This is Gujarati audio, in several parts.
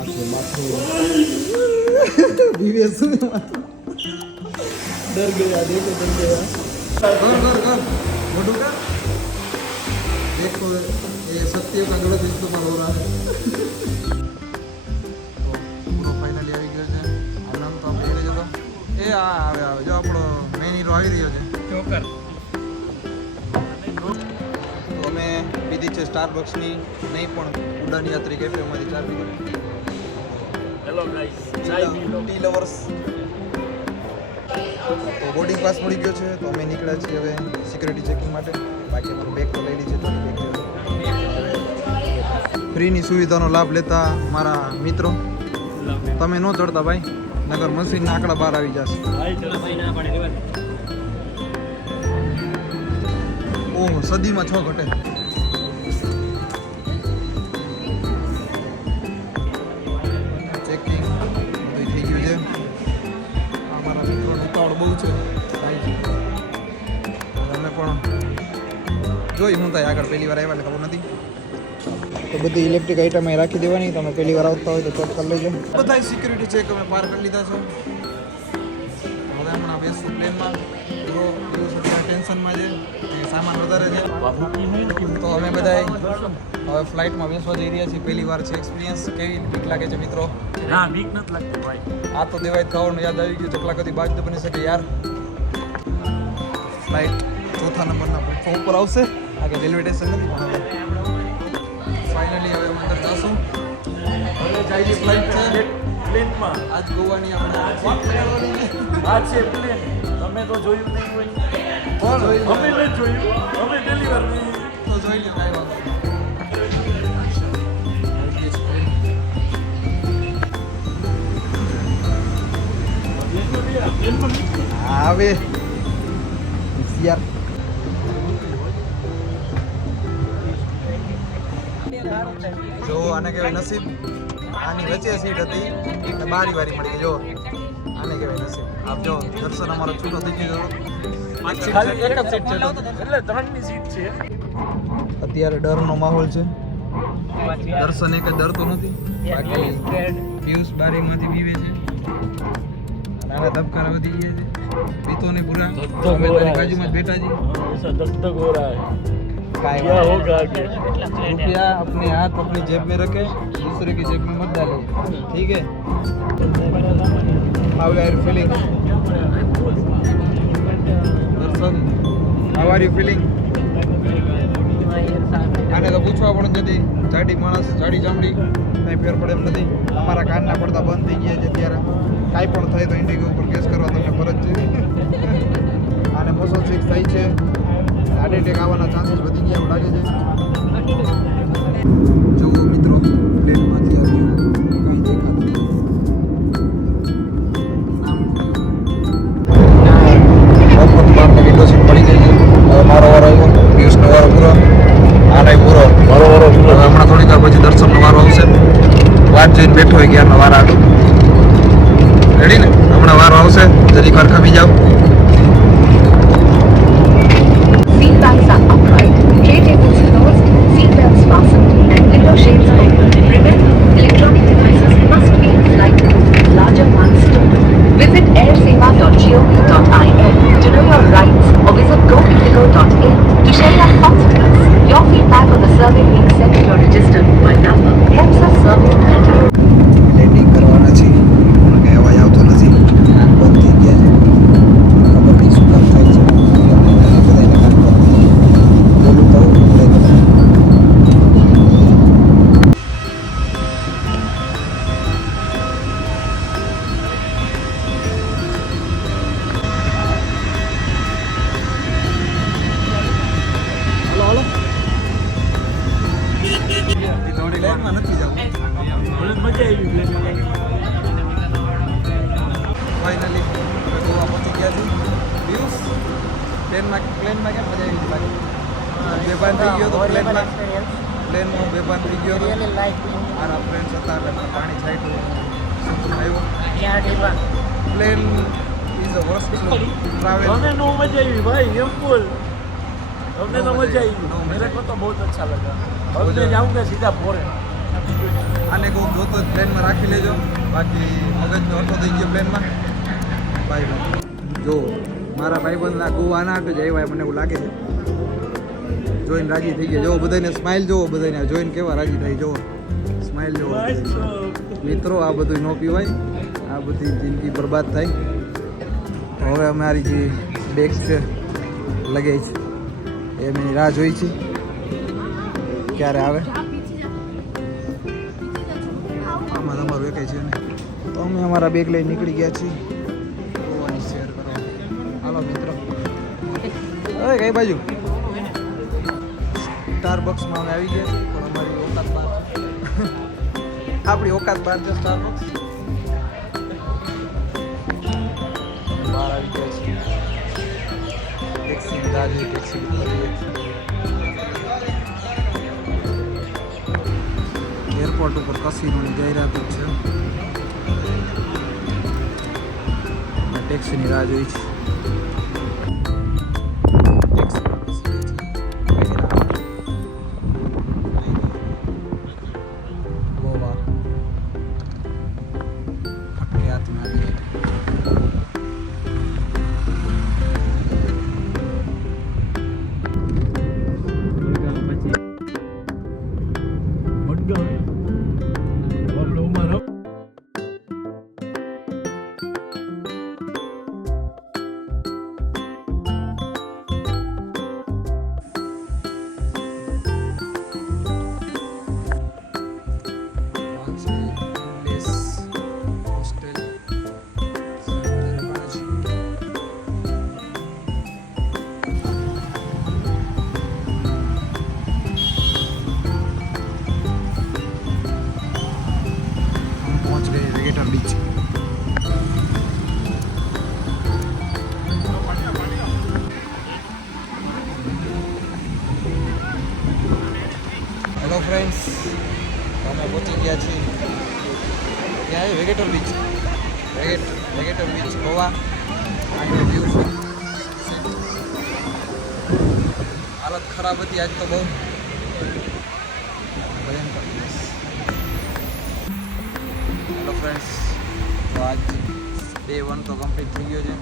आके बाथरूम विवेश डर गया, देखो डर गया। कर कर कर मोटू का देखो, ये सत्य का गलत इस्तेमाल हो रहा है। પૂરો ફાઇનલી આવી ગયો છે આનંદ તો ઘરે જતો એ આવે આવે જો આપણો મેઇન હીરો આવી રહ્યો છે જોકર। તો અમે પીધી છે સ્ટારબક્સની નહીં પણ ઉડાન યાત્રી કેફેમાંથી ચા પીધી। હેલો ગાઈસ, ચાય પી લો ટી લવર્સ। તો બોર્ડિંગ પાસ મળી ગયો છે તો અમે નીકળ્યા છીએ હવે સિક્યુરિટી ચેકિંગ માટે। બાકી અમારું બેગ તો લઈ લીધી છે, બેગ છે ફ્રીની સુવિધાનો લાભ લેતા મારા મિત્રો। તમે ન ચડતા ભાઈ, નગર મશીનના આંકડા બહાર આવી જશે। ઓહો, સદીમાં 6 ઘટે। ચેકિંગ બધું થઈ ગયું છે। અમારા મિત્રોને ઉતાવળ બહુ છે અમે પણ જોઈ હું થાય આગળ પહેલી વાર આવ્યા એટલે ખબર નથી। તો બધી ઇલેક્ટ્રિક આઈટમ અહીં રાખી દેવાની, તમે પહેલી વાર આવતા હોય તો ચેક કરી લેજો। બધા સિક્યુરિટી ચેક અમે પાર કરી લીધા છે। હવે હમણાં બેસું પ્લેનમાં, પૂરો દિવસ અત્યારે ટેન્શનમાં છે કે સામાન વધારે છે તો અમે બધા હવે ફ્લાઇટમાં બેસવા જઈ રહ્યા છીએ। પહેલી વાર છે એક્સપિરિયન્સ। કેવી બીક લાગે છે મિત્રો? ના, બીક નથી લાગતી ભાઈ। આ તો દેવાય ખાવાનું યાદ આવી ગયું, ચકલા કદી બાજ તો બની શકે યાર। ફ્લાઇટ 4થા નંબરના પ્લેટફોર્મ ઉપર આવશે, આગળ રેલવે સ્ટેશન નથી પણ ફાઇનલી હવે અમે અંદર જશું। હવે જાય ફ્લાઇટ છે પ્લેનમાં। આજ ગોવાની આપણે આ છે પ્લેન, તમે તો જોયું નહીં હોય। કોણ અમે નથી જોયું, અમે પહેલી વાર તો જોઈ લ્યો, કાંઈ વાંધો નહીં। આવે હોશિયાર। જો આને કહેવાય નસીબ। આની વચ્ચે સીટ હતી એટલે બારી વારી મળી ગઈ। જો આને કહેવાય નસીબ। આપ જો દર્શન અમારો છૂટો થઈ ગયો। ખાલી એક જ સીટ છે એટલે 3ની સીટ છે। અત્યારે ડરનો માહોલ છે। દર્શન એક ડરતો નથી, બાકી પિયુષ બારીમાંથી પીવે છે અને હવે ધબકારા વધી ગયા છે। પીતો ને પૂરા, અમે તારી બાજુમાં જ બેઠા છીએ। ऐसा दस्तक हो रहा है, काय क्या होगा आगे? रुपया अपने हाथ अपनी जेब में रखे, दूसरे की जेब में मत डालिए, ठीक है? How are you feeling Darshan? How are you feeling? આને તો પૂછવા પણ નથી, જાડી માણસ જાડી ચામડી કાંઈ ફેર પડે એમ નથી। અમારા કાનના પડદા બંધ થઈ ગયા છે અત્યારે, કાંઈ પણ થાય તો ઇન્ડિગો ઉપર કેસ કરવા તમને ફરજ છે। આને મોશન સિક થાય છે, હાર્ટ એટેક આવવાના ચાન્સીસ વધી ગયા એવું લાગે છે। જો મિત્રો પ્લેનમાંથી આવ્યું કાંઈ દેખાતું વિન્ડો સીટ પડી ગઈ છે। હવે મારો વારો આવ્યો, પિયુષનો વારો પૂરો, આ નહીં પૂરો, મારો વારો પૂરો। હવે હમણાં થોડીક વાર પછી દર્શનનો વારો આવશે। વાત જોઈને બેઠો હોય ક્યારનો વારો આગળ રેડી ને, હમણાં વારો આવશે, જરીક વાર ખમી જાવ। Seat backs are upright, tray tables closed, seat belts fastened, and window shades open. Remember, electronic devices must be in flight mode. Larger ones stored. Visit airseva.gov.in to know your rights or visit goindigo.in to share your thoughts with us. Your feedback on the survey being sent to your registered mobile number helps us serve you better. Landing કરવાના છે, પણ કંઈ અવાજ આવતો નથી, બંધ થઈ ગયા છે। ખબર નહીં શું કામ થાય છે, બધાને કામ બોલું તો પ્લેનમાં નથી જવું। મને મજા આવી પ્લેનમાં। ફાઇનલી હવે ગોવા પહોંચી ગયા છીએ। પિયુષ પ્લેનમાં કેમ મજા આવી લાગે? બેભાન થઈ ગયો તો પ્લેનમાં બેભાન થઈ ગયો હતો। મારા ફ્રેન્ડ્સ હતા એટલે મને પાણી છાંટ્યું, આવ્યો। Plane is a worst travel. हमें नो मजा आई भाई, एम बोल। हमने तो मजा आई, मेरे को तो बहुत अच्छा लगा। अब मैं जाऊंगा सीधा फॉरेन। આને કોઈ જોતો જ પ્લેનમાં રાખી લેજો, બાકી મગજનો અઠો થઈ ગયો પ્લેનમાં. Bye bye. જો મારા ભાઈબંધના ગોવા ના હાટું જ આવ્યા, મને એવું લાગે છે. જોઈને રાજી થઈ ગયા. જો બધાને સ્માઇલ જોવો, બધાને જોઈને કેવા રાજી થાય. જોવો સ્માઇલ જોવો મિત્રો. આ બધું ન પીવાય, આ બધી જિંદગી બરબાદ થાય. તો હવે અમારી જે બેગ્સ છે લગેજ એ મેં રાહ જોઈ છે ક્યારે આવે. આમાં તમારું એકાઈ છે ને. તો અમે અમારા બેગ લઈને નીકળી ગયા છીએ ગોવાની શેર કરવા. હાલો મિત્રો. હવે કઈ બાજુ સ્ટારબક્સમાં અમે આવી ગયા છીએ, પણ અમારી ઓકાત બહાર છે. આપણી ઓકાત બહાર છે સ્ટારબક્સ. બહાર આવી ગયા છીએ. ટેક્સી રાહ જોઈ, ટેક્સી બુક કરીએ. એરપોર્ટ ઉપર કસીનોની જાહેરાત જ છે. ટેક્સીની રાહ જોઈ છે. ગોવા ફટકે હાથમાં આવી જાય. બીચ. હેલો ફ્રેન્ડ્સ, અમે પહોંચી ગયા છીએ ક્યાં છે? વેગેટર બીચ. વેગેટર બીચ ગોવા. આગળ વ્યૂ છે. હાલત ખરાબ હતી આજ તો બહુ ભયંકર દિવસ. હેલો ફ્રેન્ડ્સ, તો આજ ડે 1 તો કમ્પ્લીટ થઈ ગયો છે.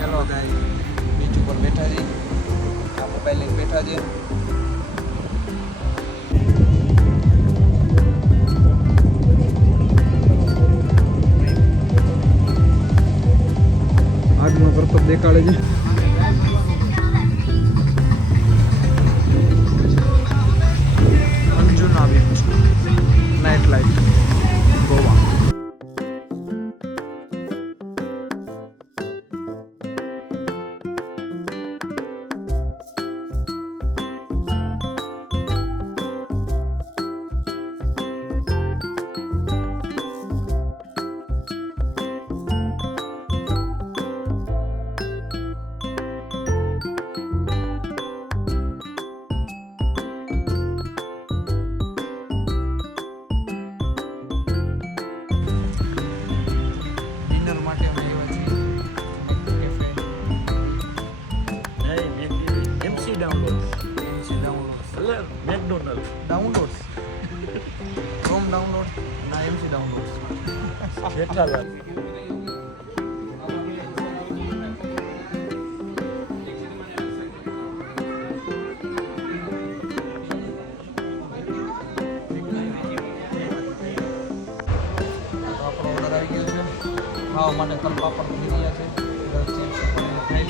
હેલો ગાય બીચ ઉપર બેઠા છે, આ મોબાઈલ લઈને બેઠા છે. આગનો કરતબ દેખાડે છે. Anjuna beach night life Goa. Downloads Chrome download ना एमसी डाउनलोड्स જેઠાલાલ આપણો ઓર્ડર આવી ગયો છે. ખાવા માટે તલ પાપડ થઈ ગયા છે. 10 ચિપ્સ ખાઈ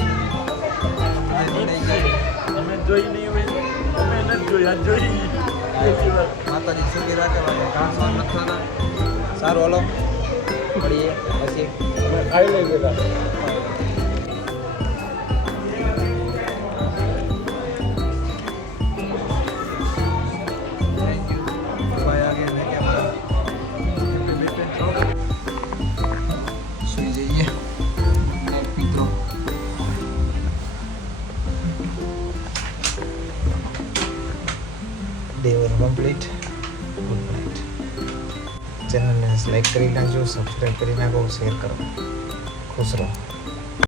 લીધી. તમે જોઈ નહીં હોય, તમે નથી જોઈ, આ જોઈ. માતાજી સુખી રાખે, બાકી ઘાસ વાસ નથી થતા. સારું હલો મળીએ પછી. તમે ખાઈ લઈ બેટા. સુઈ જઈએ મિત્રો. Day 1 complete. Good night. ચેનલને લાઈક કરી નાખજો, સબસ્ક્રાઈબ કરી નાખો, શેર કરો. ખુશ રહો.